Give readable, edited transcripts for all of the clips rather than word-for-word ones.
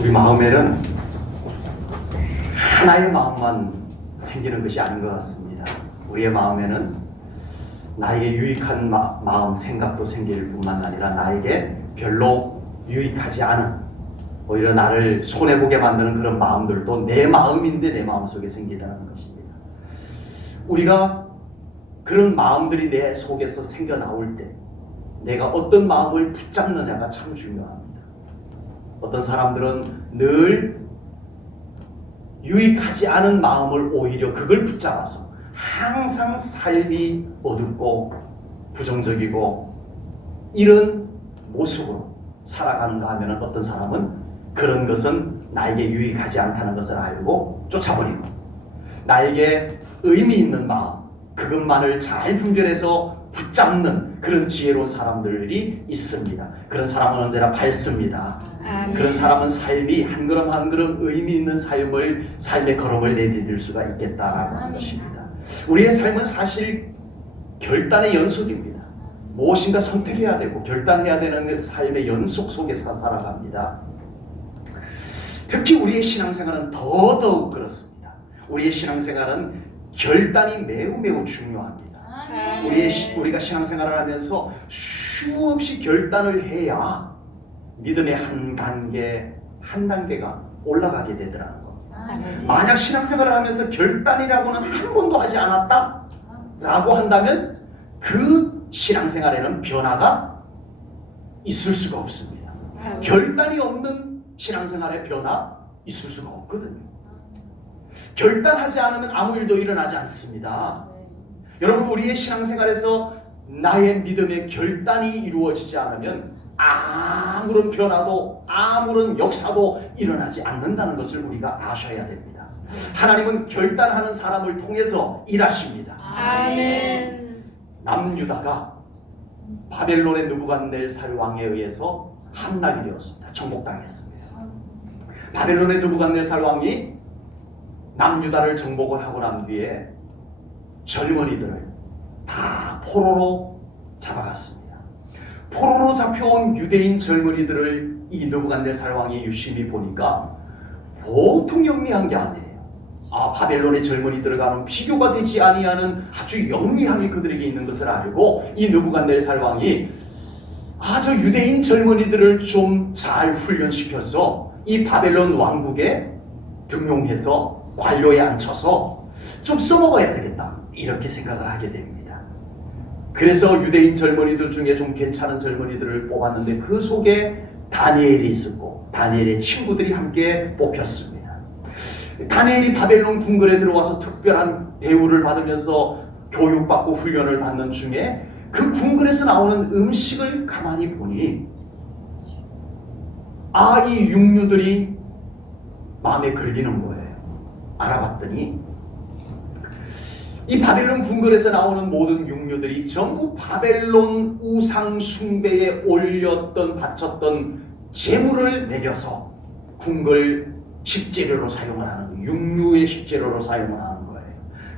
우리 마음에는 하나의 마음만 생기는 것이 아닌 것 같습니다. 우리의 마음에는 나에게 유익한 마음, 생각도 생길 뿐만 아니라 나에게 별로 유익하지 않은, 오히려 나를 손해보게 만드는 그런 마음들도 내 마음인데 내 마음속에 생기다는 것입니다. 우리가 그런 마음들이 내 속에서 생겨나올 때 내가 어떤 마음을 붙잡느냐가 참 중요합니다. 어떤 사람들은 늘 유익하지 않은 마음을 오히려 그걸 붙잡아서 항상 삶이 어둡고 부정적이고 이런 모습으로 살아가는가 하면, 어떤 사람은 그런 것은 나에게 유익하지 않다는 것을 알고 쫓아버리고, 나에게 의미 있는 마음, 그것만을 잘 분별해서 붙잡는 그런 지혜로운 사람들이 있습니다. 그런 사람은 언제나 밝습니다. 그런 사람은 삶이 한 걸음 한 걸음 의미 있는 삶의 걸음을 내디딜 수가 있겠다라고 하는 것입니다. 우리의 삶은 사실 결단의 연속입니다. 무엇인가 선택해야 되고 결단해야 되는 삶의 연속 속에서 살아갑니다. 특히 우리의 신앙생활은 더더욱 그렇습니다. 우리의 신앙생활은 결단이 매우 매우 중요합니다. 우리가 신앙생활을 하면서 수없이 결단을 해야 믿음의 한 단계가 올라가게 되더라는 겁니다. 만약 신앙생활을 하면서 결단이라고는 한 번도 하지 않았다라고 한다면 그 신앙생활에는 변화가 있을 수가 없습니다. 결단이 없는 신앙생활에 변화 있을 수가 없거든요. 결단하지 않으면 아무 일도 일어나지 않습니다. 여러분, 우리의 신앙생활에서 나의 믿음의 결단이 이루어지지 않으면 아무런 변화도 아무런 역사도 일어나지 않는다는 것을 우리가 아셔야 됩니다. 하나님은 결단하는 사람을 통해서 일하십니다. 아멘. 남유다가 바벨론의 느부갓네살 왕에 의해서 함락이 되었습니다. 정복당했습니다. 바벨론의 느부갓네살 왕이 남유다를 정복을 하고 난 뒤에 젊은이들을 다 포로로 잡아갔습니다. 포로로 잡혀온 유대인 젊은이들을 이 느부갓네살 왕이 유심히 보니까 보통 영리한 게 아니에요. 바벨론의 젊은이들과는 비교가 되지 아니하는 아주 영리함이 그들에게 있는 것을 알고 이 느부갓네살 왕이 저 유대인 젊은이들을 좀 잘 훈련시켜서 이 바벨론 왕국에 등용해서 관료에 앉혀서 좀 써먹어야 되겠다, 이렇게 생각을 하게 됩니다. 그래서 유대인 젊은이들 중에 좀 괜찮은 젊은이들을 뽑았는데 그 속에 다니엘이 있었고 다니엘의 친구들이 함께 뽑혔습니다. 다니엘이 바벨론 궁궐에 들어와서 특별한 대우를 받으면서 교육받고 훈련을 받는 중에 그 궁궐에서 나오는 음식을 가만히 보니 이 육류들이 마음에 걸리는 거예요. 알아봤더니 이 바벨론 궁궐에서 나오는 모든 육류들이 전부 바벨론 우상 숭배에 바쳤던 재물을 내려서 궁궐 식재료로 사용을 하는 거예요. 육류의 식재료로 사용을 하는 거예요.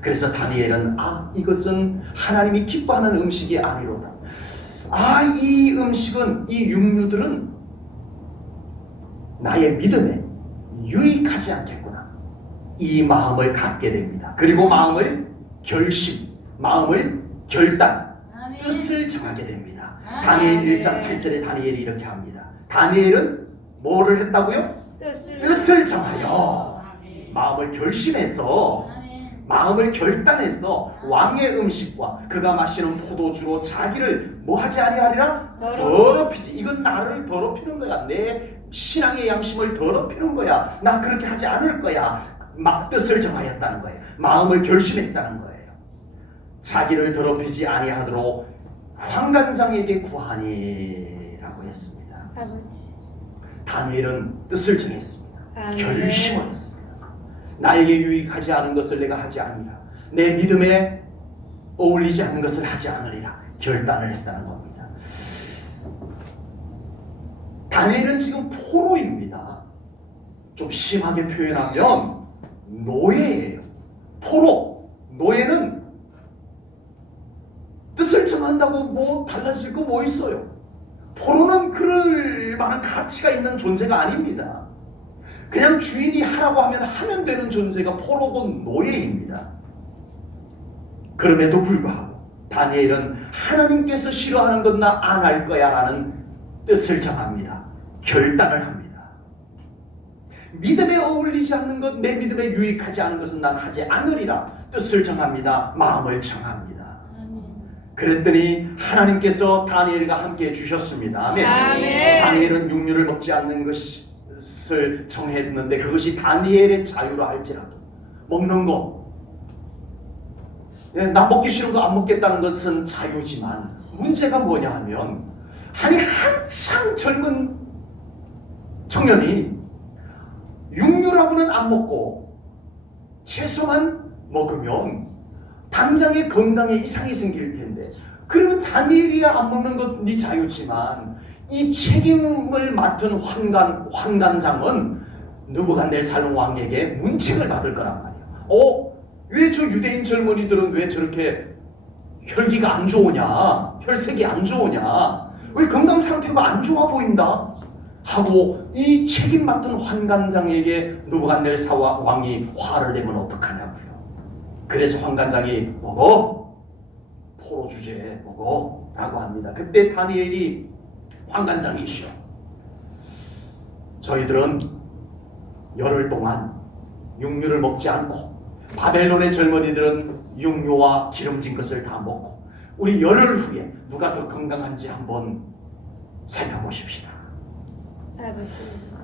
그래서 다니엘은 이것은 하나님이 기뻐하는 음식이 아니로다. 이 음식은, 이 육류들은 나의 믿음에 유익하지 않겠구나, 이 마음을 갖게 됩니다. 그리고 마음을 결단, 뜻을 정하게 됩니다. 다니엘 1장 8절에 다니엘이 이렇게 합니다. 다니엘은 뭐를 했다고요? 뜻을 정하여 마음을 결심해서, 마음을 결단해서 왕의 음식과 그가 마시는 포도주로 자기를 뭐하지 아니하리라? 더럽히지. 이건 나를 더럽히는 거야. 내 신앙의 양심을 더럽히는 거야. 나 그렇게 하지 않을 거야. 뜻을 정하였다는 거예요. 마음을 결심했다는 거예요. 자기를 더럽히지 아니하도록 환관장에게 구하니라고 했습니다. 아버지. 다니엘은 뜻을 정했습니다. 아멘. 결심을 했습니다. 나에게 유익하지 않은 것을 내가 하지 않으리라. 내 믿음에 어울리지 않는 것을 하지 않으리라. 결단을 했다는 겁니다. 다니엘은 지금 포로입니다. 좀 심하게 표현하면 노예예요. 노예는 뜻을 정한다고 뭐 달라질 거 뭐 있어요? 포로는 그럴 만한 가치가 있는 존재가 아닙니다. 그냥 주인이 하라고 하면 되는 존재가 포로고 노예입니다. 그럼에도 불구하고 다니엘은 하나님께서 싫어하는 건 나 안 할 거야 라는 뜻을 정합니다. 결단을 합니다. 믿음에 어울리지 않는 것, 내 믿음에 유익하지 않은 것은 난 하지 않으리라 뜻을 정합니다. 마음을 정합니다. 그랬더니 하나님께서 다니엘과 함께 해주셨습니다. 아멘. 다니엘은 육류를 먹지 않는 것을 정했는데 그것이 다니엘의 자유라 할지라도 먹는 거, 나 먹기 싫어도 안 먹겠다는 것은 자유지만 문제가 뭐냐 하면 아니 한창 젊은 청년이 육류라고는 안 먹고 채소만 먹으면 당장의 건강에 이상이 생길 텐데, 그러면 다니엘이야 안 먹는 건 네 자유지만 이 책임을 맡은 환관장은 느부갓네살 왕에게 문책을 받을 거란 말이야. 왜 저 유대인 젊은이들은 왜 저렇게 혈기가 안 좋으냐, 혈색이 안 좋으냐, 왜 건강 상태가 안 좋아 보인다 하고 이 책임 맡은 환관장에게 느부갓네살 왕이 화를 내면 어떡하냐고요. 그래서 환관장이 먹어, 포로 주제 먹어 라고 합니다. 그때 다니엘이 환관장이시여, 저희들은 열흘 동안 육류를 먹지 않고 바벨론의 젊은이들은 육류와 기름진 것을 다 먹고 우리 열흘 후에 누가 더 건강한지 한번 살펴보십시다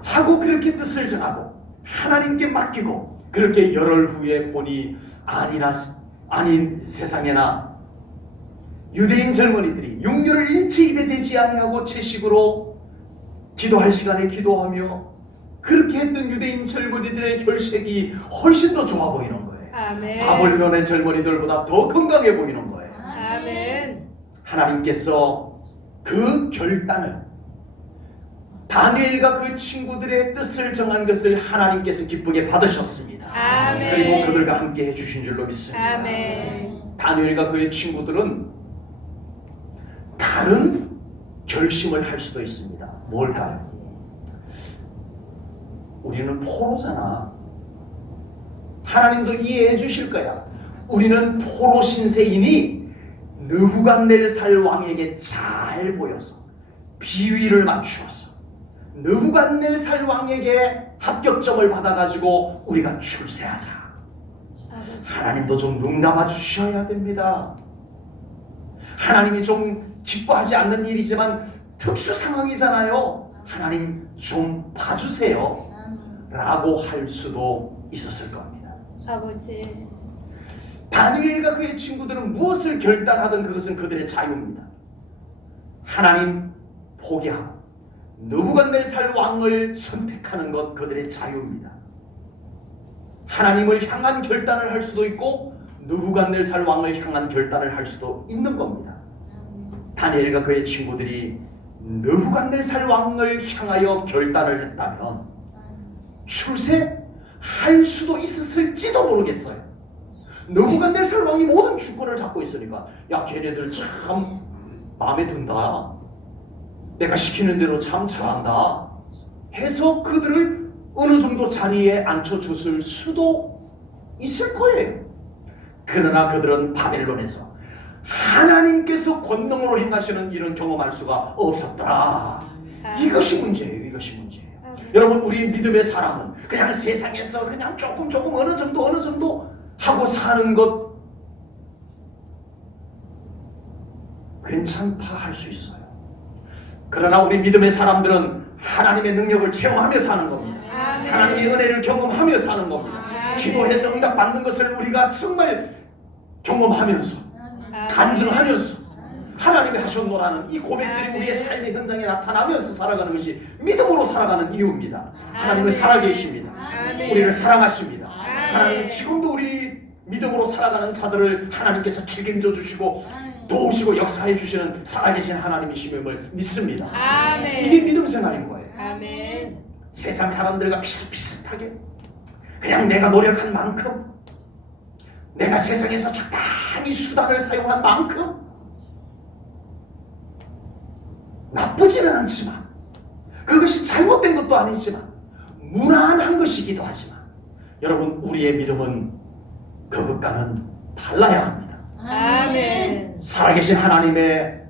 하고 그렇게 뜻을 정하고 하나님께 맡기고, 그렇게 열흘 후에 보니 아닌 세상에나 유대인 젊은이들이 육류를 일체 입에 대지 아니하고 채식으로 기도할 시간에 기도하며 그렇게 했던 유대인 젊은이들의 혈색이 훨씬 더 좋아 보이는 거예요. 아멘. 바벨론의 젊은이들보다 더 건강해 보이는 거예요. 아멘. 하나님께서 그 결단을, 다니엘과 그 친구들의 뜻을 정한 것을 하나님께서 기쁘게 받으셨습니다. 아멘. 그리고 그들과 함께 해주신 줄로 믿습니다. 아멘. 다니엘과 그의 친구들은 다른 결심을 할 수도 있습니다. 뭘까요? 우리는 포로잖아. 하나님도 이해해 주실 거야. 우리는 포로 신세이니 느부갓네살 왕에게 잘 보여서 비위를 맞추어서 느부갓네살 왕에게 합격점을 받아가지고 우리가 출세하자. 하나님도 좀 눈 감아 주셔야 됩니다. 하나님이 좀 기뻐하지 않는 일이지만 특수 상황이잖아요. 하나님 좀 봐주세요 라고 할 수도 있었을 겁니다. 아버지. 다니엘과 그의 친구들은 무엇을 결단하든 그것은 그들의 자유입니다. 하나님 포기하고 느부갓네살 왕을 선택하는 것 그들의 자유입니다. 하나님을 향한 결단을 할 수도 있고 느부갓네살 왕을 향한 결단을 할 수도 있는 겁니다. 다니엘과 그의 친구들이 느부갓네살 왕을 향하여 결단을 했다면 출세할 수도 있었을지도 모르겠어요. 느부갓네살 왕이 모든 주권을 잡고 있으니까 야, 걔네들 참 마음에 든다, 내가 시키는 대로 참 잘한다 해서 그들을 어느 정도 자리에 앉혀줬을 수도 있을 거예요. 그러나 그들은 바벨론에서 하나님께서 권능으로 행하시는 일은 경험할 수가 없었더라. 이것이 문제예요. 이것이 문제예요. 여러분, 우리 믿음의 사람은 그냥 세상에서 그냥 조금 어느 정도 하고 사는 것 괜찮다 할 수 있어요. 그러나 우리 믿음의 사람들은 하나님의 능력을 체험하며 사는 겁니다. 하나님의 은혜를 경험하며 사는 겁니다. 기도해서 응답받는 것을 우리가 정말 경험하면서 간증하면서 하나님이 하셨노라는 이 고백들이 우리의 삶의 현장에 나타나면서 살아가는 것이 믿음으로 살아가는 이유입니다. 하나님은 살아계십니다. 우리를 사랑하십니다. 하나님은 지금도 우리 믿음으로 살아가는 자들을 하나님께서 책임져 주시고 도우시고 역사해 주시는 살아계신 하나님이심을 믿습니다. 이게 믿음 생활인 거예요. 세상 사람들과 비슷비슷하게 그냥 내가 노력한 만큼, 내가 세상에서 적당히 수단을 사용한 만큼 나쁘지는 않지만, 그것이 잘못된 것도 아니지만 무난한 것이기도 하지만 여러분 우리의 믿음은 그것과는 달라야 합니다. 아멘. 살아계신 하나님의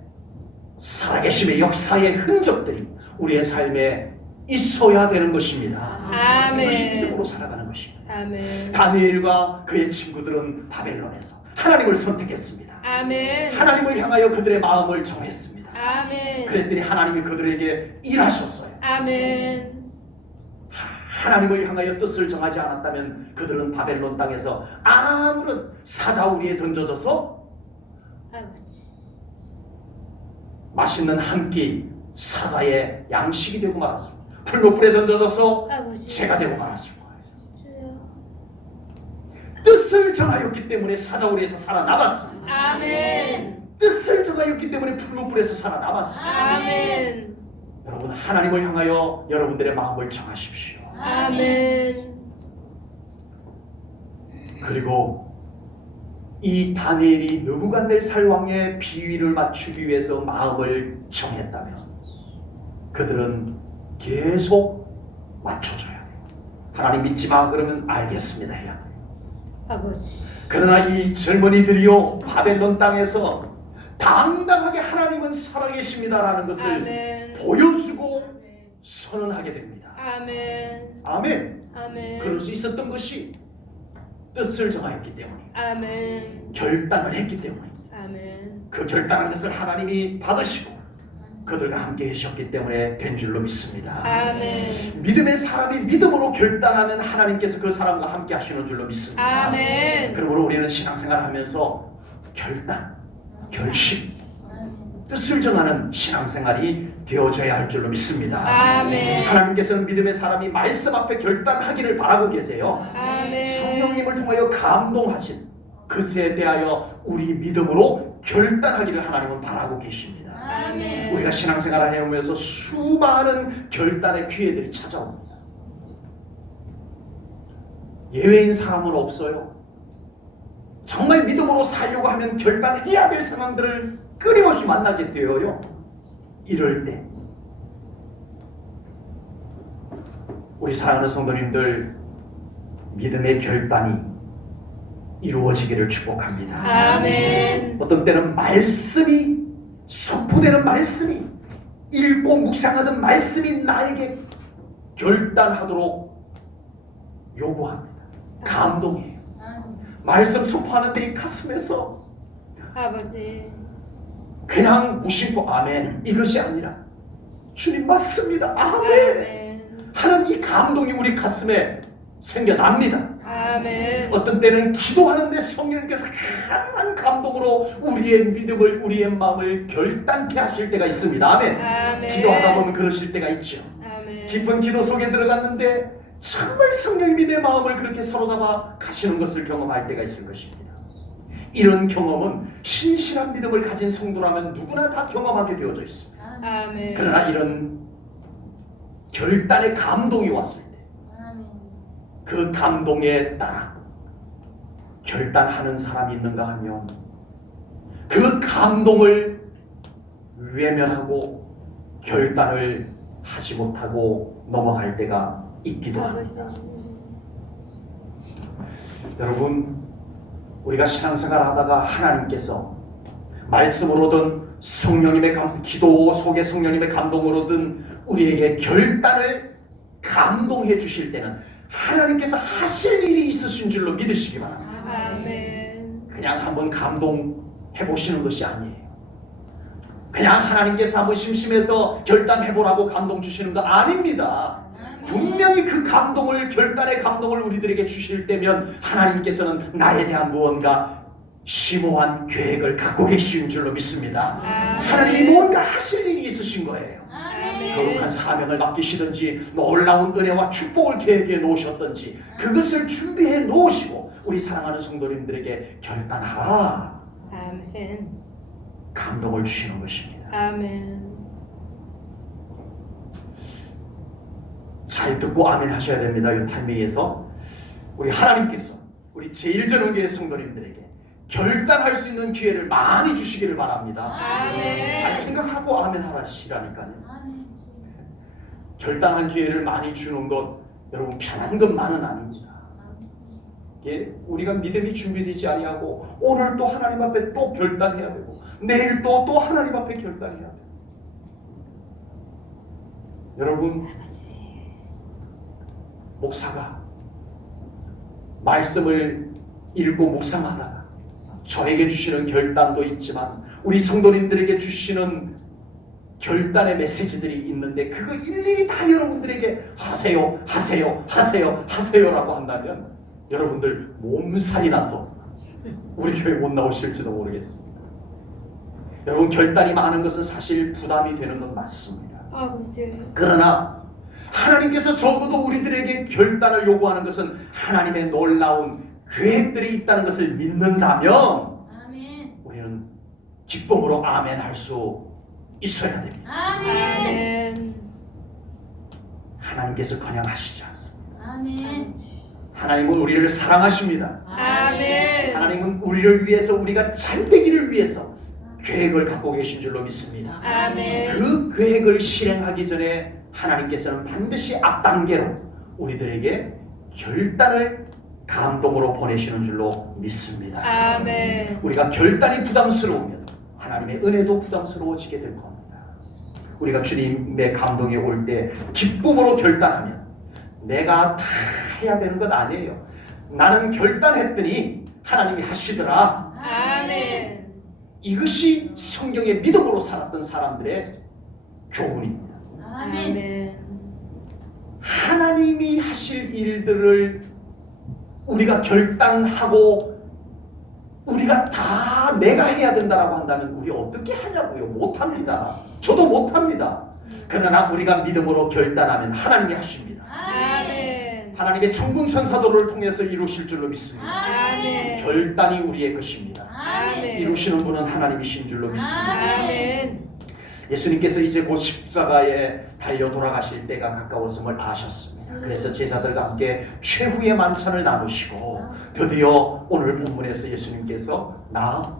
살아계심의 역사의 흔적들이 우리의 삶에 있어야 되는 것입니다. 아멘. 이것이 믿음으로 살아가는 것입니다. 아멘. 다니엘과 그의 친구들은 바벨론에서 하나님을 선택했습니다. 아멘. 하나님을 향하여 그들의 마음을 정했습니다. 아멘. 그랬더니 하나님이 그들에게 일하셨어요. 아멘. 하나님을 향하여 뜻을 정하지 않았다면 그들은 바벨론 땅에서 아무런 사자우리에 던져져서 아버지. 맛있는 한 끼 사자의 양식이 되고 말았습니다. 풀무불에 던져져서 아버지. 재가 되고 말았습니다. 주여. 뜻을 정하였기 때문에 사자우리에서 살아남았습니다. 아멘. 뜻을 정하였기 때문에 풀무불에서 살아남았습니다. 아멘. 여러분 하나님을 향하여 여러분들의 마음을 정하십시오. 아멘. 그리고 이 다니엘이 느부갓네살 왕의 비위를 맞추기 위해서 마음을 정했다면 그들은 계속 맞춰줘야 해요. 하나님 믿지 마 그러면 알겠습니다 해야 해요. 아버지. 그러나 이 젊은이들이요 바벨론 땅에서 당당하게 하나님은 살아계십니다라는 것을 아멘. 보여주고 선언하게 됩니다. 아멘. 아멘. 아멘. 그럴 수 있었던 것이 뜻을 정하였기 때문에 아멘. 결단을 했기 때문에 아멘. 그 결단한 것을 하나님이 받으시고 그들과 함께 하셨기 때문에 된 줄로 믿습니다. 아멘. 믿음의 사람이 믿음으로 결단하면 하나님께서 그 사람과 함께 하시는 줄로 믿습니다. 아멘. 그러므로 우리는 신앙생활 하면서 결단, 결심, 뜻을 정하는 신앙생활이 되어져야 할 줄로 믿습니다. 아멘. 하나님께서는 믿음의 사람이 말씀 앞에 결단하기를 바라고 계세요. 아멘. 성령님을 통하여 감동하신 그새에 대하여 우리 믿음으로 결단하기를 하나님은 바라고 계십니다. 아멘. 우리가 신앙생활을 해오면서 수많은 결단의 기회들이 찾아옵니다. 예외인 사람은 없어요. 정말 믿음으로 살려고 하면 결단해야 될 상황들을 끊임없이 만나게 되어요. 이럴 때 우리 사랑하는 성도님들 믿음의 결단이 이루어지기를 축복합니다. 아멘. 어떤 때는 말씀이 선포되는 말씀이 읽고 묵상하던 말씀이 나에게 결단하도록 요구합니다. 감동이에요. 말씀 선포하는데 이 가슴에서 아버지. 그냥 무심코 아멘 이것이 아니라 주님 맞습니다. 아멘 아멘. 하는 이 감동이 우리 가슴에 생겨납니다. 아멘. 어떤 때는 기도하는데 성령님께서 강한 감동으로 우리의 믿음을 우리의 마음을 결단케 하실 때가 있습니다. 아멘. 아멘. 기도하다 보면 그러실 때가 있죠. 아멘. 깊은 기도 속에 들어갔는데 정말 성령님이 내 마음을 그렇게 사로잡아 가시는 것을 경험할 때가 있을 것입니다. 이런 경험은 신실한 믿음을 가진 성도라면 누구나 다 경험하게 되어져 있습니다. 아멘. 그러나 이런 결단의 감동이 왔을 때 그 감동에 따라 결단하는 사람이 있는가 하면 그 감동을 외면하고 결단을 하지 못하고 넘어갈 때가 있기도 합니다. 여러분 우리가 신앙생활 하다가 하나님께서 말씀으로든 성령님의 기도 속에 성령님의 감동으로든 우리에게 결단을 감동해 주실 때는 하나님께서 하실 일이 있으신 줄로 믿으시기 바랍니다. 아멘. 그냥 한번 감동해 보시는 것이 아니에요. 그냥 하나님께서 한번 심심해서 결단해 보라고 감동 주시는 거 아닙니다. 분명히 그 감동을 결단의 감동을 우리들에게 주실 때면 하나님께서는 나에 대한 무언가 심오한 계획을 갖고 계신 줄로 믿습니다. 하나님이 무언가 하실 일이 있으신 거예요. 거룩한 사명을 맡기시든지 놀라운 은혜와 축복을 계획해 놓으셨든지 그것을 준비해 놓으시고 우리 사랑하는 성도님들에게 결단하라 아멘. 감동을 주시는 것입니다. 아멘. 잘 듣고 아멘 하셔야 됩니다. 이 타이밍에서 우리 하나님께서 우리 제1전원교회 성도님들에게 결단할 수 있는 기회를 많이 주시기를 바랍니다. 아멘. 잘 생각하고 아멘 하시라니까요. 결단한 기회를 많이 주는 것 여러분 편한 것만은 아닙니다. 이게 우리가 믿음이 준비되지 아니하고 오늘 또 하나님 앞에 또 결단해야 되고 내일 또 하나님 앞에 결단해야 돼요. 여러분 목사가 말씀을 읽고 묵상하다가 저에게 주시는 결단도 있지만 우리 성도님들에게 주시는 결단의 메시지들이 있는데 그거 일일이 다 여러분들에게 하세요라고 한다면 여러분들 몸살이 나서 우리 교회 못 나오실지도 모르겠습니다. 여러분 결단이 많은 것은 사실 부담이 되는 건 맞습니다. 아버지. 그러나 하나님께서 적어도 우리들에게 결단을 요구하는 것은 하나님의 놀라운 계획들이 있다는 것을 믿는다면 아멘. 우리는 기쁨으로 아멘 할 수 있어야 됩니다. 아멘. 하나님께서 그냥 하시지 않습니다. 아멘. 하나님은 우리를 사랑하십니다. 아멘. 하나님은 우리를 위해서 우리가 잘 되기를 위해서 계획을 갖고 계신 줄로 믿습니다. 아멘. 그 계획을 실행하기 전에 하나님께서는 반드시 앞단계로 우리들에게 결단을 감동으로 보내시는 줄로 믿습니다. 아멘. 우리가 결단이 부담스러우면 하나님의 은혜도 부담스러워지게 될 겁니다. 우리가 주님의 감동이 올 때 기쁨으로 결단하면 내가 다 해야 되는 것 아니에요. 나는 결단했더니 하나님이 하시더라. 아멘. 이것이 성경의 믿음으로 살았던 사람들의 교훈입니다. 아멘. 아멘. 하나님이 하실 일들을 우리가 결단하고 우리가 다 내가 해야 된다라고 한다면 우리 어떻게 하냐고요? 못합니다. 저도 못합니다. 그러나 우리가 믿음으로 결단하면 하나님이 하십니다. 아멘. 하나님의 천군 천사도를 통해서 이루실 줄로 믿습니다. 아멘. 결단이 우리의 것입니다. 아멘. 이루시는 분은 하나님이신 줄로 믿습니다. 아멘. 예수님께서 이제 곧 십자가에 달려 돌아가실 때가 가까웠음을 아셨습니다. 그래서 제자들과 함께 최후의 만찬을 나누시고 드디어 오늘 본문에서 예수님께서 나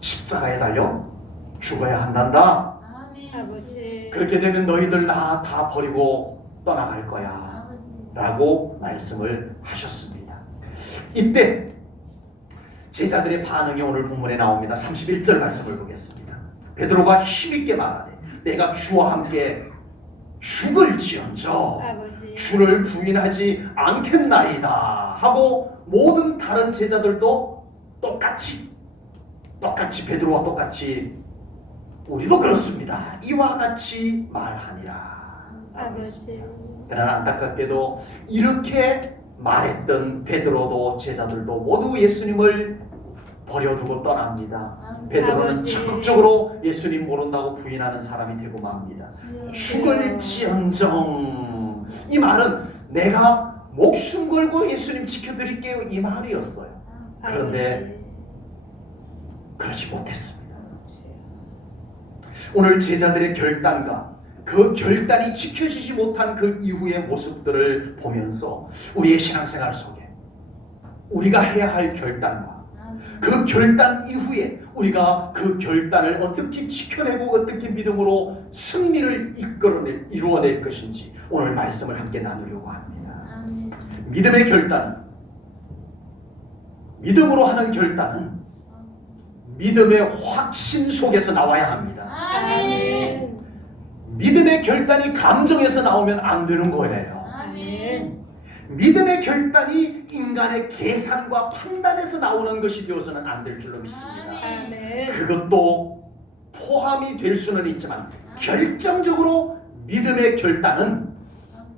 십자가에 달려 죽어야 한단다. 아멘. 아버지. 그렇게 되면 너희들 나 다 버리고 떠나갈 거야 아버지. 라고 말씀을 하셨습니다. 이때 제자들의 반응이 오늘 본문에 나옵니다. 31절 말씀을 보겠습니다. 베드로가 힘있게 말하되 내가 주와 함께 죽을지언정 아버지. 주를 부인하지 않겠나이다 하고 모든 다른 제자들도 똑같이 베드로와 똑같이 우리도 그렇습니다. 이와 같이 말하니라. 아버지. 그러나 안타깝게도 이렇게 말했던 베드로도 제자들도 모두 예수님을 버려두고 떠납니다. 베드로는 아버지. 적극적으로 예수님 모른다고 부인하는 사람이 되고 맙니다. 죽을지언정, 이 말은 내가 목숨 걸고 예수님 지켜드릴게요, 이 말이었어요. 그런데 그렇지 못했습니다. 오늘 제자들의 결단과 그 결단이 지켜지지 못한 그 이후의 모습들을 보면서 우리의 신앙생활 속에 우리가 해야 할 결단과 그 결단 이후에 우리가 그 결단을 어떻게 지켜내고 어떻게 믿음으로 승리를 이루어낼 것인지 오늘 말씀을 함께 나누려고 합니다. 아멘. 믿음의 결단, 믿음으로 하는 결단은 믿음의 확신 속에서 나와야 합니다. 아멘. 믿음의 결단이 감정에서 나오면 안 되는 거예요. 아멘. 믿음의 결단이 인간의 계산과 판단에서 나오는 것이 되어서는 안 될 줄로 믿습니다. 아멘. 그것도 포함이 될 수는 있지만 결정적으로 믿음의 결단은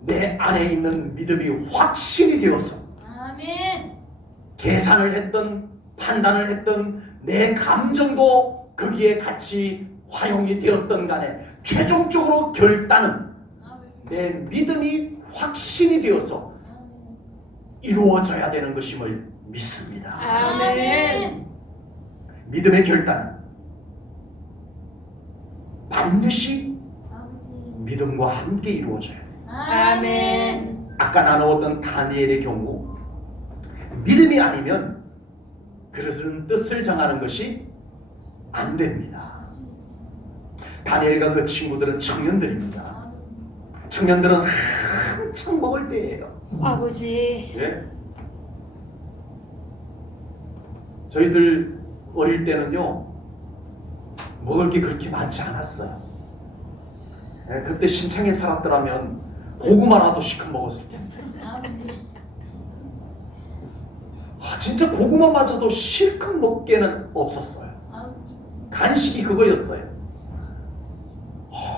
내 안에 있는 믿음이 확신이 되어서 아멘. 계산을 했던 판단을 했던 내 감정도 거기에 같이 활용이 되었던 간에 최종적으로 결단은 내 믿음이 확신이 되어서 이루어져야 되는 것임을 믿습니다. 아멘. 믿음의 결단은 반드시 믿음과 함께 이루어져야 돼요. 아멘. 아까 나누었던 다니엘의 경우 믿음이 아니면 그것은 뜻을 정하는 것이 안 됩니다. 다니엘과 그 친구들은 청년들입니다. 청년들은 한창 먹을 때예요. 아버지. 예? 저희들 어릴 때는요 먹을 게 그렇게 많지 않았어요. 예, 그때 신창에 살았더라면 고구마라도 시큼 먹었을 텐데. 아버지. 진짜 고구마마저도 실컷 먹게는 없었어요. 아버지. 간식이 그거였어요.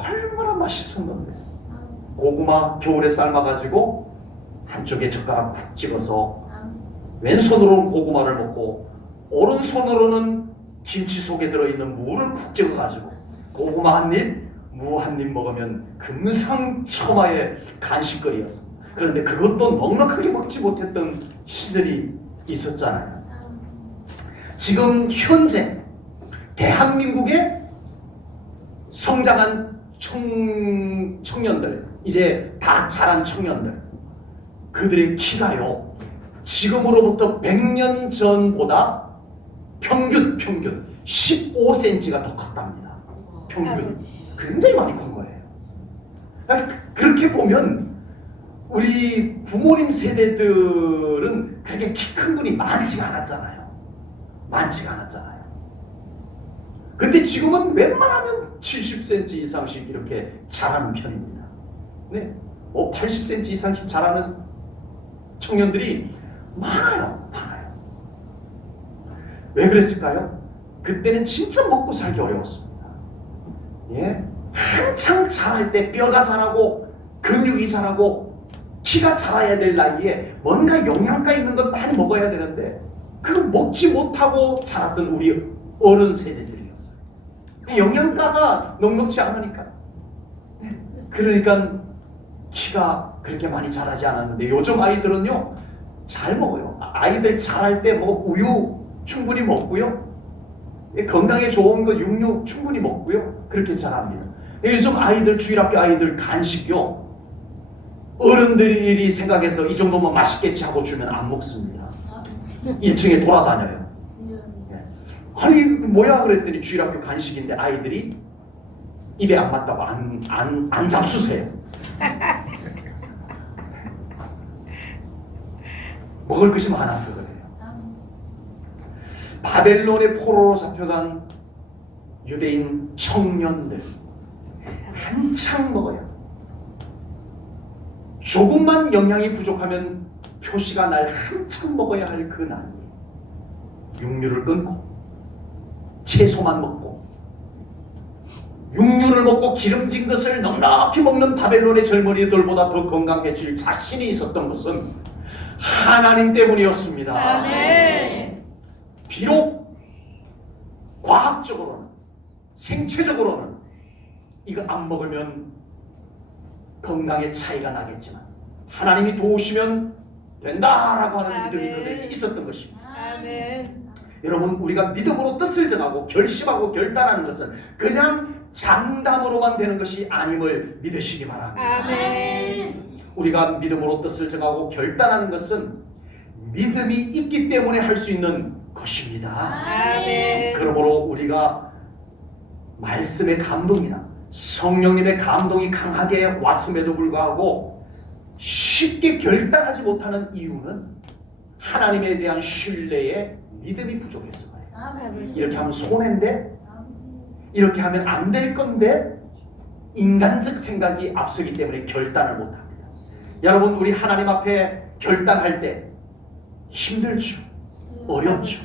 얼마나 맛있었는데. 고구마 겨울에 삶아가지고 한쪽에 젓가락 푹 찍어서 아버지. 왼손으로는 고구마를 먹고 오른손으로는 김치 속에 들어있는 무를 푹 찍어가지고 고구마 한 입, 무 한 입 먹으면 금상첨화의 간식거리였습니다. 그런데 그것도 넉넉하게 먹지 못했던 시절이 있었잖아요. 아버지. 지금 현재 대한민국의 성장한 청년들, 이제 다 자란 청년들, 그들의 키가요 지금으로부터 100년 전보다 평균 15cm가 더 컸답니다. 평균. 아버지. 굉장히 많이 큰 거예요. 그러니까 그렇게 보면 우리 부모님 세대들은 그렇게 키 큰 분이 많지가 않았잖아요. 근데 지금은 웬만하면 70cm 이상씩 이렇게 자라는 편입니다. 네, 80cm 이상씩 자라는 청년들이 많아요. 왜 그랬을까요? 그때는 진짜 먹고 살기 어려웠습니다. 예, 한창 자랄 때 뼈가 자라고 근육이 자라고 키가 자라야 될 나이에 뭔가 영양가 있는 걸 많이 먹어야 되는데 그걸 먹지 못하고 자랐던 우리 어른 세대들이었어요. 영양가가 넉넉지 않으니까. 그러니까 키가 그렇게 많이 자라지 않았는데 요즘 아이들은요 잘 먹어요. 아이들 자랄 때 뭐 우유 충분히 먹고요. 건강에 좋은 거 육류 충분히 먹고요. 그렇게 자랍니다. 요즘 아이들 주일학교 아이들 간식요. 어른들이 생각해서 이 정도면 맛있겠지 하고 주면 안 먹습니다. 아버지. 1층에 돌아다녀요. 주여. 아니 뭐야 그랬더니 주일학교 간식인데 아이들이 입에 안 맞다고 안 잡수세요. 먹을 것이 많아서 그래요. 바벨론의 포로로 잡혀간 유대인 청년들 한창 먹어요. 조금만 영양이 부족하면 표시가 날 한참 먹어야 할 그 나이에 육류를 끊고 채소만 먹고 육류를 먹고 기름진 것을 넉넉히 먹는 바벨론의 젊은이들보다 더 건강해질 자신이 있었던 것은 하나님 때문이었습니다. 아멘. 비록 과학적으로는 생체적으로는 이거 안 먹으면 건강에 차이가 나겠지만 하나님이 도우시면 된다라고 하는 믿음이 아멘. 그들에게 있었던 것입니다. 아멘. 여러분 우리가 믿음으로 뜻을 정하고 결심하고 결단하는 것은 그냥 장담으로만 되는 것이 아님을 믿으시기 바랍니다. 아멘. 우리가 믿음으로 뜻을 정하고 결단하는 것은 믿음이 있기 때문에 할 수 있는 것입니다. 아멘. 그러므로 우리가 말씀의 감동이나 성령님의 감동이 강하게 왔음에도 불구하고 쉽게 결단하지 못하는 이유는 하나님에 대한 신뢰에 믿음이 부족해서 그래요. 아버지. 이렇게 하면 손해인데, 아버지. 이렇게 하면 안 될 건데 인간적 생각이 앞서기 때문에 결단을 못합니다. 여러분 우리 하나님 앞에 결단할 때 힘들죠. 어렵죠.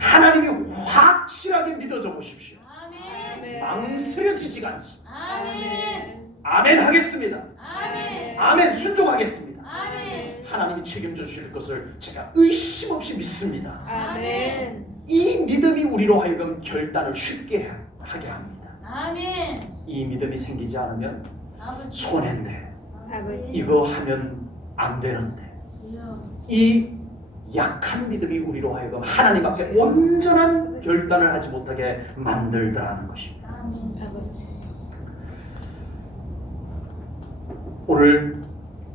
하나님이 확실하게 믿어져 보십시오. 아멘. 망설여지지가 않습니다. 아멘. 아멘 하겠습니다. 아멘. 아멘 순종하겠습니다. 아멘. 하나님이 책임져 주실 것을 제가 의심 없이 믿습니다. 아멘. 이 믿음이 우리로 하여금 결단을 쉽게 하게 합니다. 아멘. 이 믿음이 생기지 않으면 아버지. 손해인데 아버지. 이거 하면 안 되는데 주여. 이 약한 믿음이 우리로 하여금 하나님 앞에 온전한 결단을 하지 못하게 만들더라는 것입니다. 아멘. 아버지. 오늘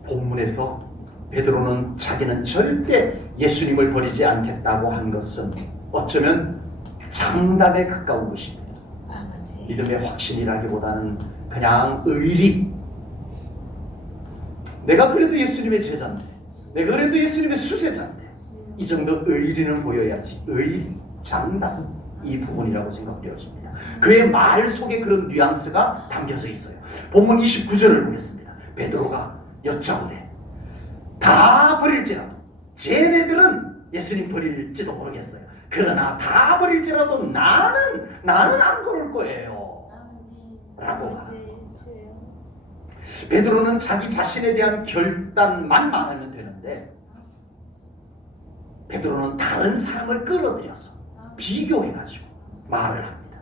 본문에서 베드로는 자기는 절대 예수님을 버리지 않겠다고 한 것은 어쩌면 장담에 가까운 것입니다. 아버지. 믿음의 확신이라기보다는 그냥 의리, 내가 그래도 예수님의 제자인데, 내가 그래도 예수님의 수제자인데, 이 정도 의리는 보여야지. 의리, 장단, 이 부분이라고 생각되어집니다. 그의 말 속에 그런 뉘앙스가 담겨져 있어요. 본문 29절을 보겠습니다. 베드로가 여짜오되 다 버릴지라도, 쟤네들은 예수님 버릴지도 모르겠어요. 그러나 다 버릴지라도 나는 안 그럴 거예요 라고 말합니다. 베드로는 자기 자신에 대한 결단만 말하면 되는데, 베드로는 다른 사람을 끌어들여서 비교해가지고 말을 합니다.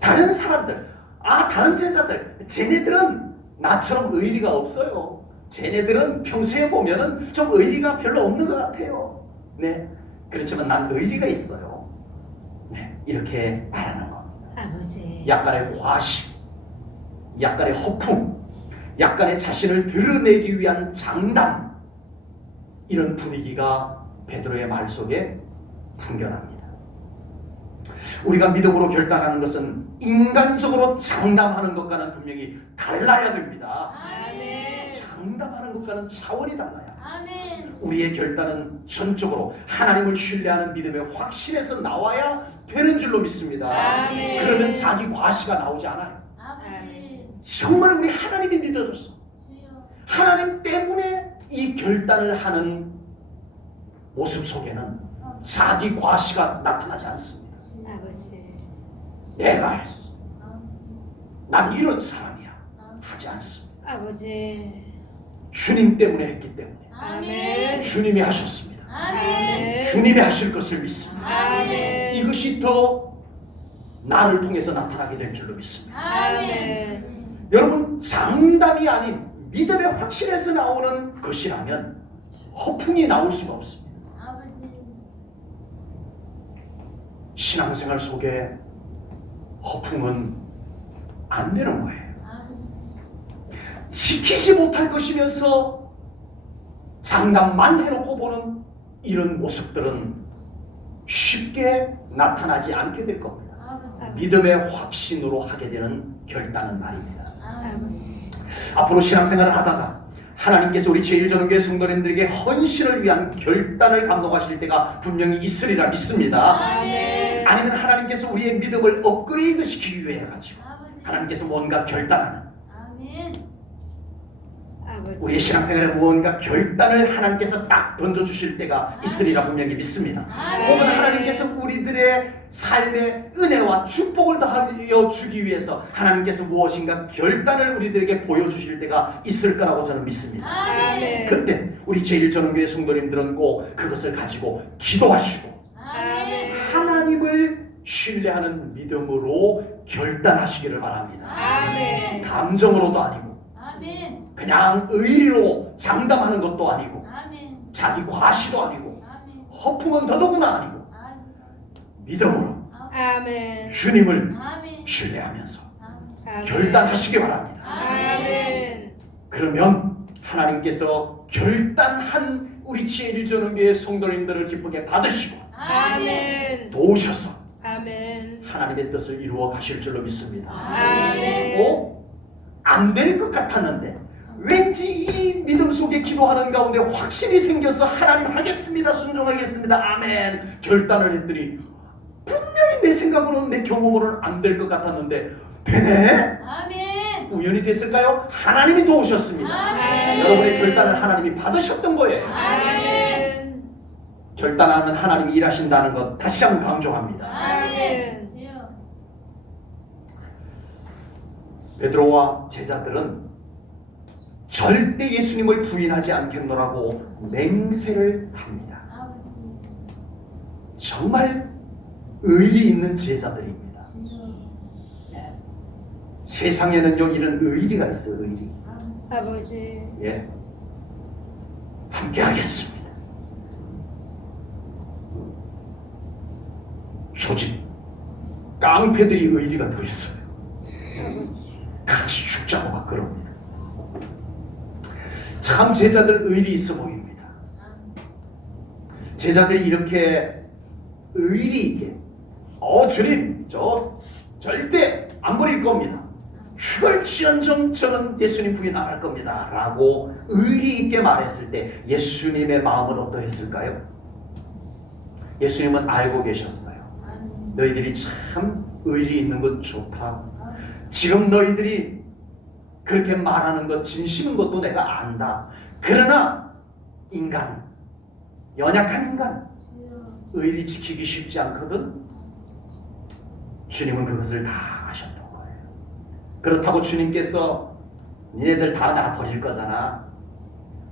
다른 사람들, 다른 제자들, 쟤네들은 나처럼 의리가 없어요. 쟤네들은 평소에 보면은 좀 의리가 별로 없는 것 같아요. 네, 그렇지만 난 의리가 있어요. 네, 이렇게 말하는 겁니다. 아버지. 약간의 과시, 약간의 허풍, 약간의 자신을 드러내기 위한 장담, 이런 분위기가 베드로의 말 속에 풍겨납니다. 우리가 믿음으로 결단하는 것은 인간적으로 장담하는 것과는 분명히 달라야 됩니다. 아멘. 장담하는 것과는 차원이 달라요. 아멘. 우리의 결단은 전적으로 하나님을 신뢰하는 믿음의 확신에서 나와야 되는 줄로 믿습니다. 아멘. 그러면 자기 과시가 나오지 않아요. 아버지. 정말 우리 하나님이 믿어줬어. 주여. 하나님 때문에 이 결단을 하는 모습 속에는 자기 과시가 나타나지 않습니다. 아버지. 내가 했어, 아버지. 난 이런 사람이야 하지 않습니다. 아버지. 주님 때문에 했기 때문에 아멘. 주님이 하셨습니다. 아멘. 주님이 하실 것을 믿습니다. 아멘. 이것이 더 나를 통해서 나타나게 될 줄로 믿습니다. 아멘. 여러분, 장담이 아닌 믿음의 확신에서 나오는 것이라면 허풍이 나올 수가 없습니다. 아버지. 신앙생활 속에 허풍은 안 되는 거예요. 아버지. 지키지 못할 것이면서 장담만 해놓고 보는 이런 모습들은 쉽게 나타나지 않게 될 겁니다. 아버지. 믿음의 확신으로 하게 되는 결단은 말입니다. 아버지. 앞으로 신앙생활을 하다가 하나님께서 우리 제1전원교회 성도님들에게 헌신을 위한 결단을 감독하실 때가 분명히 있으리라 믿습니다. 아멘. 아니면 하나님께서 우리의 믿음을 업그레이드 시키기 위해 가지고 아버지. 하나님께서 뭔가 결단하는, 아멘. 아버지. 우리의 신앙생활에 무언가 결단을 하나님께서 딱 던져주실 때가 있으리라 분명히 믿습니다. 아멘. 혹은 하나님께서 우리들의 삶에 은혜와 축복을 더하여 주기 위해서 하나님께서 무엇인가 결단을 우리들에게 보여주실 때가 있을 거라고 저는 믿습니다. 아멘. 그때 우리 제1전원교회 성도님들은 꼭 그것을 가지고 기도하시고 아멘. 하나님을 신뢰하는 믿음으로 결단하시기를 바랍니다. 아멘. 감정으로도 아니고 아멘. 그냥 의리로 장담하는 것도 아니고 아멘. 자기 과시도 아니고 아멘. 허풍은 더더구나 아니고 아직. 믿음으로 아멘. 주님을 아멘. 신뢰하면서 아멘. 결단하시기 바랍니다. 아멘. 그러면 하나님께서 결단한 우리 제1전원교회 성도님들을 기쁘게 받으시고 아멘. 도우셔서 아멘. 하나님의 뜻을 이루어 가실 줄로 믿습니다. 아멘. 안 될 것 같았는데 왠지 이 믿음 속에 기도하는 가운데 확신이 생겨서 하나님 하겠습니다, 순종하겠습니다, 아멘 결단을 했더니 분명히 내 생각으로는 내 경험으로는 안 될 것 같았는데 되네? 아멘. 우연히 됐을까요? 하나님이 도우셨습니다. 아멘. 여러분의 결단을 하나님이 받으셨던 거예요. 아멘. 결단하는 하나님이 일하신다는 것 다시 한번 강조합니다. 아멘. 주여. 베드로와 제자들은 절대 예수님을 부인하지 않겠노라고 맹세를 합니다. 아버지. 정말 의리 있는 제자들입니다. 주여. 세상에는요 이런 의리가 있어요. 의리. 아버지. 아버지. 예, 함께 하겠습니다. 조직 깡패들이 의리가 더 있어요. 아버지. 같이 죽자고 막 그럽니다. 참 제자들 의리 있어 보입니다. 제자들이 이렇게 의리 있게 주님 저 절대 안 버릴 겁니다. 죽을지언정 저는 예수님 부인 안 할 겁니다 라고 의리 있게 말했을 때 예수님의 마음은 어떠했을까요? 예수님은 알고 계셨어요. 너희들이 참 의리 있는 것 좋다. 지금 너희들이 그렇게 말하는 것 진심인 것도 내가 안다. 그러나 인간, 연약한 인간, 의리 지키기 쉽지 않거든. 주님은 그것을 다 아셨던 거예요. 그렇다고 주님께서 니네들 다 나 버릴 거잖아,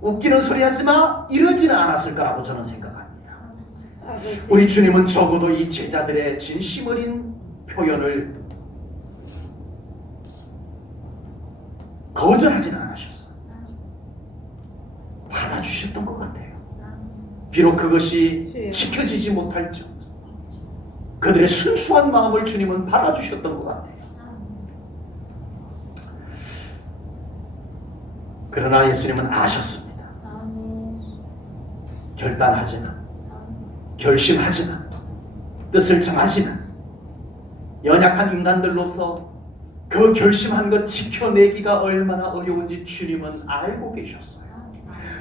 웃기는 소리 하지 마, 이러지는 않았을 거라고 저는 생각합니다. 아버지. 우리 주님은 적어도 이 제자들의 진심 어린 표현을 거절하지는 않으셨어요. 받아주셨던 것 같아요. 비록 그것이 주여. 지켜지지 못할지언정 그들의 순수한 마음을 주님은 받아주셨던 것 같아요. 그러나 예수님은 아셨습니다. 결단하지는, 결심하지는, 뜻을 정하지는 연약한 인간들로서 그 결심한 것 지켜내기가 얼마나 어려운지 주님은 알고 계셨어요.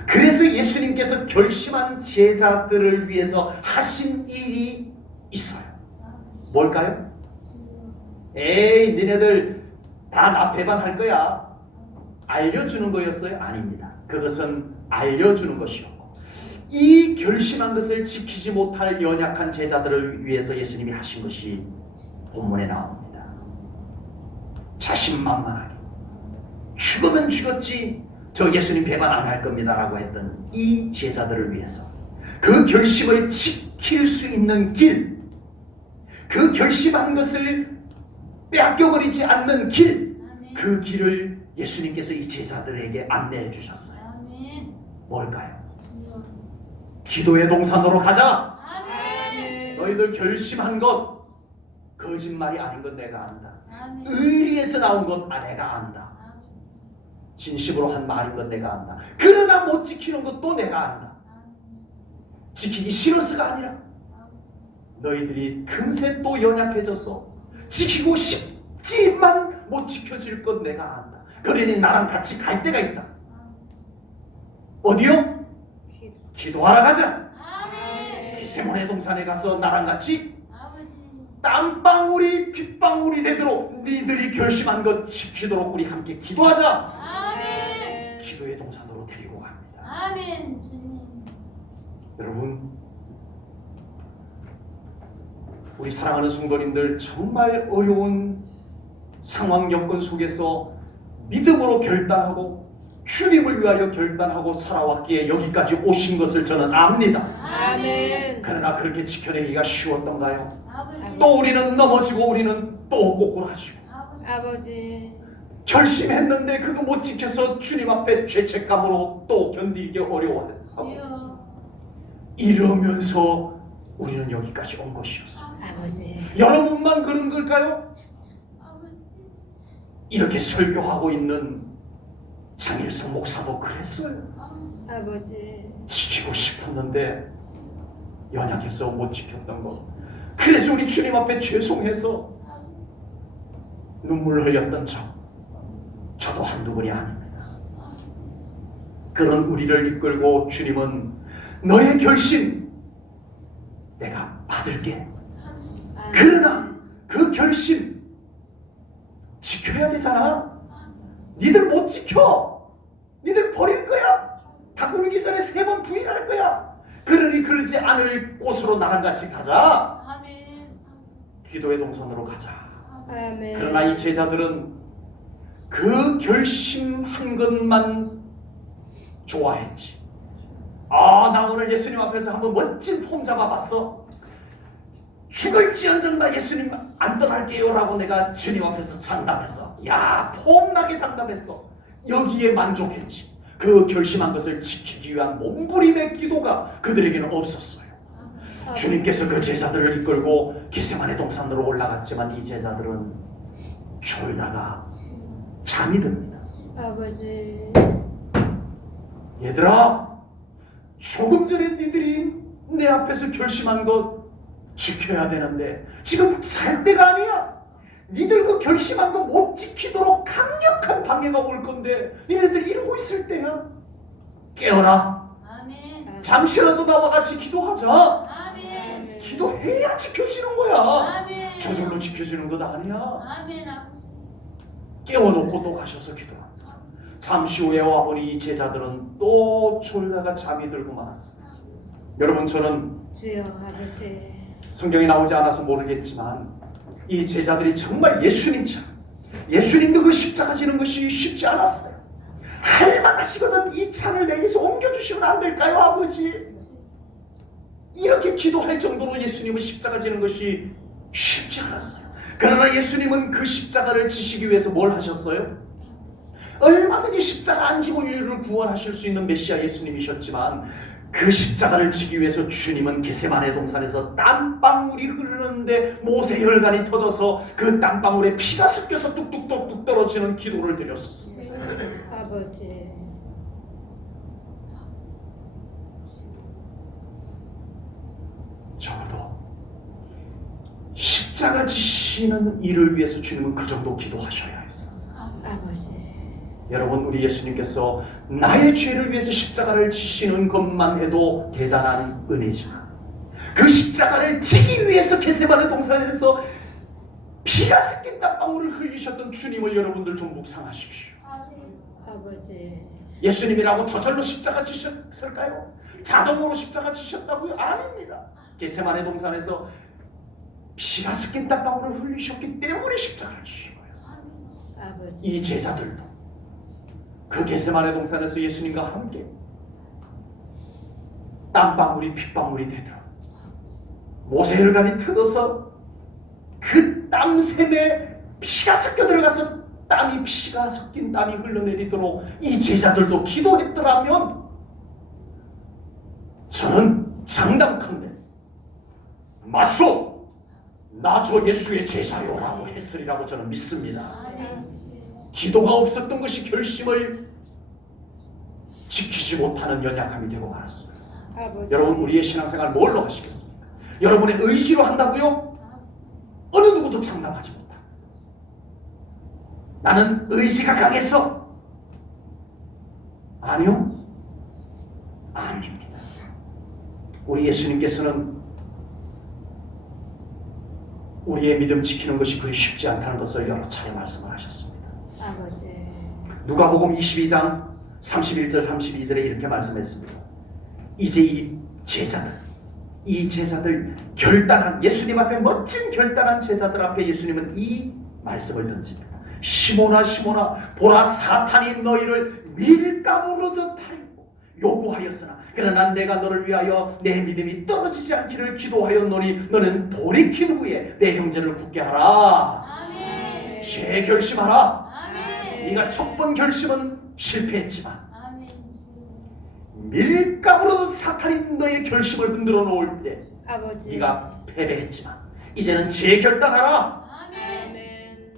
그래서 예수님께서 결심한 제자들을 위해서 하신 일이 있어요. 뭘까요? 에이, 니네들 다 나 배반할 거야, 알려주는 거였어요? 아닙니다. 그것은 알려주는 것이었고, 이 결심한 것을 지키지 못할 연약한 제자들을 위해서 예수님이 하신 것이 본문에 나옵니다. 자신만만하게 죽으면 죽었지 저 예수님 배반 안 할 겁니다 라고 했던 이 제자들을 위해서 그 결심을 지킬 수 있는 길, 그 결심한 것을 빼앗겨버리지 않는 길, 그 길을 예수님께서 이 제자들에게 안내해 주셨어요. 뭘까요? 기도의 동산으로 가자. 너희들 결심한 것 거짓말이 아닌 건 내가 안다. 의리에서 나온 것 내가 안다. 진심으로 한 말인 건 내가 안다. 그러나 못 지키는 것도 내가 안다. 지키기 싫어서가 아니라 너희들이 금세 또 연약해져서 지키고 싶지만 못 지켜질 것 내가 안다. 그러니 나랑 같이 갈 때가 있다. 어디요? 기도하러 가자. 게세마네 동산에 가서 나랑 같이 땀방울이 핏방울이 되도록 니들이 결심한 것 지키도록 우리 함께 기도하자. 기도의 동산으로 데리고 갑니다. 여러분, 우리 사랑하는 성도님들, 정말 어려운 상황 여건 속에서 믿음으로 결단하고 주님을 위하여 결단하고 살아왔기에 여기까지 오신 것을 저는 압니다. 아멘. 그러나 그렇게 지켜내기가 쉬웠던가요? 또 우리는 넘어지고 우리는 또 꼬꾸라지고 아버지. 결심했는데 그거 못 지켜서 주님 앞에 죄책감으로 또 견디기 어려워하고 이러면서 우리는 여기까지 온 것이었어요. 아버지. 여러분만 그런 걸까요? 이렇게 설교하고 있는 장일성 목사도 그랬어요. 아버지. 지키고 싶었는데 연약해서 못 지켰던 것. 그래서 우리 주님 앞에 죄송해서 눈물 흘렸던 저도 한두 분이 아닙니다. 그런 우리를 이끌고 주님은 너의 결심 내가 받을게. 그러나 그 결심 지켜야 되잖아. 니들 못 지켜. 니들 버릴 거야. 다 굴기 전에 3번 부인할 거야. 그러니 그러지 않을 곳으로 나랑 같이 가자. 기도의 동선으로 가자. 아멘. 그러나 이 제자들은 그 결심한 것만 좋아했지. 나 오늘 예수님 앞에서 한번 멋진 폼 잡아봤어. 죽을지언정 나 예수님 안 떠날게요 라고 내가 주님 앞에서 장담했어. 야, 폼나게 장담했어. 여기에 만족했지. 그 결심한 것을 지키기 위한 몸부림의 기도가 그들에게는 없었어요. 주님께서 그 제자들을 이끌고 게세마네 동산으로 올라갔지만 이 제자들은 졸다가 잠이 듭니다. 아버지. 얘들아, 조금 전에 니들이 내 앞에서 결심한 것 지켜야 되는데 지금 잘 때가 아니야. 니들 그 결심한 거 못 지키도록 강력한 방해가 올 건데 니네들이 이러고 있을 때야. 깨어라. 아멘. 잠시라도 나와 같이 기도하자. 아멘. 기도해야 지켜지는 거야. 아멘. 저절로 지켜지는 것 아니야. 아멘. 아버지. 깨워놓고 또 가셔서 기도합니다. 잠시 후에 와보니 이 제자들은 또 졸다가 잠이 들고 말았습니다. 여러분, 저는 주여 아버지. 성경에 나오지 않아서 모르겠지만 이 제자들이 정말 예수님도 그 십자가 지는 것이 쉽지 않았어요. 할만하시거든 이 찬을 내게서 옮겨주시면 안 될까요, 아버지? 이렇게 기도할 정도로 예수님은 십자가 지는 것이 쉽지 않았어요. 그러나 예수님은 그 십자가를 지시기 위해서 뭘 하셨어요? 얼마든지 십자가 안 지고 인류를 구원하실 수 있는 메시아 예수님이셨지만 그 십자가를 지기 위해서 주님은 겟세마네 동산에서 땀방울이 흐르는데 모세 혈관이 터져서 그 땀방울에 피가 섞여서 뚝뚝뚝뚝 떨어지는 기도를 드렸었어요. 아버지. 적어도 십자가 지시는 일을 위해서 주님은 그 정도 기도하셔야 했어요. 아버지. 여러분, 우리 예수님께서 나의 죄를 위해서 십자가를 지시는 것만 해도 대단한 은혜지만 그 십자가를 지기 위해서 겟세마네 동산에서 피가 섞인 땀방울을 흘리셨던 주님을 여러분들 좀 묵상하십시오. 아버지. 예수님이라고 저절로 십자가 지셨을까요? 자동으로 십자가 지셨다고요? 아닙니다. 겟세마네 동산에서 피가 섞인 땀방울을 흘리셨기 때문에 십자가를 지신 거였어요. 아버지. 이 제자들도 그 겟세마네 동산에서 예수님과 함께 땀방울이 핏방울이 되도록 모세혈관이 터져서 그 땀샘에 피가 섞여 들어가서 피가 섞인 땀이 흘러내리도록 이 제자들도 기도했더라면 저는 장담컨대 맞소 나 저 예수의 제자요라고 했으리라고 저는 믿습니다. 아멘. 기도가 없었던 것이 결심을 지키지 못하는 연약함이 되고 말았습니다. 아버지. 여러분, 우리의 신앙생활 뭘로 하시겠습니까? 여러분의 의지로 한다고요? 어느 누구도 장담하지 못합니다. 나는 의지가 강해서 아니요, 아닙니다. 우리 예수님께서는 우리의 믿음 지키는 것이 그리 쉽지 않다는 것을 여러 차례 말씀을 하셨습니다. 아버지. 누가복음 22장 31절 32절에 이렇게 말씀했습니다. 이제 이 제자들 결단한 예수님 앞에 멋진 결단한 제자들 앞에 예수님은 이 말씀을 던집니다. 시몬아 시몬아 보라 사탄이 너희를 밀가루로 타려고 요구하였으나 그러나 내가 너를 위하여 내 믿음이 떨어지지 않기를 기도하였노니 너는 돌이킨 후에 내 형제를 굳게 하라. 아멘. 죄 결심하라. 아멘. 네가 첫 번 결심은 실패했지만 아멘. 밀가루로 사탄이 너의 결심을 흔들어 놓을 때 아버지. 네가 패배했지만 이제는 재결단하라. 아멘. 아멘.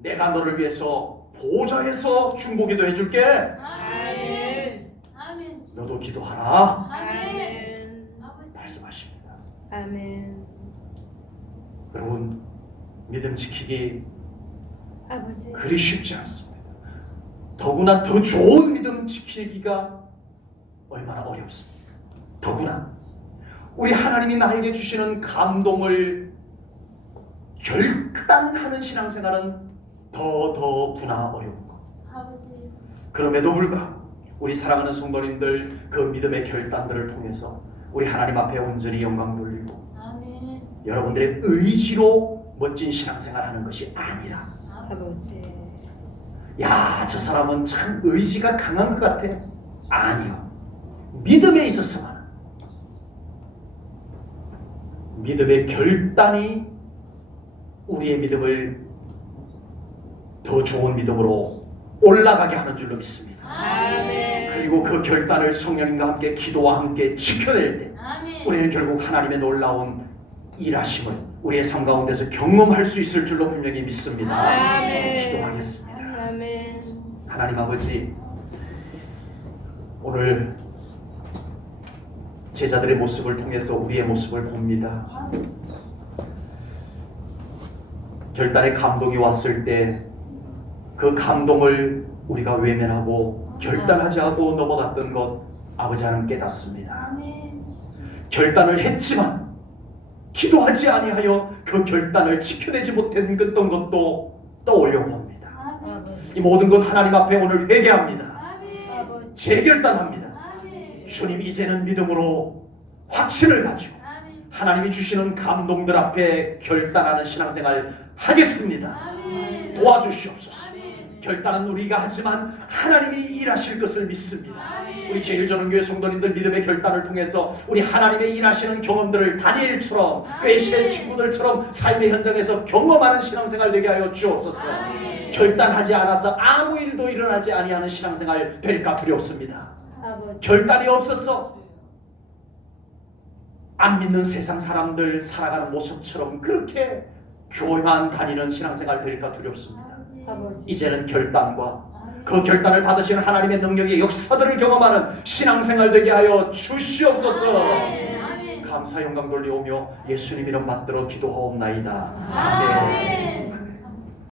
내가 너를 위해서 보좌에서 중보기도 해줄게. 아멘. 아멘. 너도 기도하라. 아멘. 아멘. 아버지. 말씀하십니다. 아멘. 여러분, 믿음 지키기 아버지. 그리 쉽지 않습니다. 더구나 더 좋은 믿음 지키기가 얼마나 어렵습니까? 더구나 우리 하나님이 나에게 주시는 감동을 결단하는 신앙생활은 더구나 어려운 것. 아버지. 그럼에도 불구하고 우리 사랑하는 성도님들 그 믿음의 결단들을 통해서 우리 하나님 앞에 온전히 영광 돌리고 아멘. 여러분들의 의지로 멋진 신앙생활하는 것이 아니라 아버지. 야, 저 사람은 참 의지가 강한 것 같아. 아니요. 믿음에 있어서만 믿음의 결단이 우리의 믿음을 더 좋은 믿음으로 올라가게 하는 줄로 믿습니다. 아멘. 그리고 그 결단을 성령님과 함께 기도와 함께 지켜낼 때 아멘. 우리는 결국 하나님의 놀라운 일하심을 우리의 삶 가운데서 경험할 수 있을 줄로 분명히 믿습니다. 아멘. 기도하겠습니다. 아멘. 하나님 아버지, 오늘 제자들의 모습을 통해서 우리의 모습을 봅니다. 결단의 감동이 왔을 때 그 감동을 우리가 외면하고 결단하지 않고 넘어갔던 것 아버지 하나님 깨닫습니다. 아멘. 결단을 했지만 기도하지 아니하여 그 결단을 지켜내지 못했던 것도 떠올려 봅니다. 아멘. 아버지. 이 모든 것 하나님 앞에 오늘 회개합니다. 아멘. 아버지. 재결단합니다. 아멘. 주님, 이제는 믿음으로 확신을 가지고 아멘. 하나님이 주시는 감동들 앞에 결단하는 신앙생활 하겠습니다. 아멘. 도와주시옵소서. 아멘. 결단은 우리가 하지만 하나님이 일하실 것을 믿습니다. 아멘. 우리 제1전원교회 성도님들 믿음의 결단을 통해서 우리 하나님의 일하시는 경험들을 다니엘처럼 꾀시의 친구들처럼 삶의 현장에서 경험하는 신앙생활 되게 하여 주옵소서. 아멘. 결단하지 않아서 아무 일도 일어나지 아니하는 신앙생활 될까 두렵습니다. 아버지. 결단이 없었어. 안 믿는 세상 사람들 살아가는 모습처럼 그렇게 교회만 다니는 신앙생활 될까 두렵습니다. 아버지. 이제는 결단과 그 결단을 받으시는 하나님의 능력의 역사들을 경험하는 신앙생활 되게 하여 주시옵소서. 아멘. 감사 영광 돌리오며 예수님 이름 받들어 기도하옵나이다. 아멘.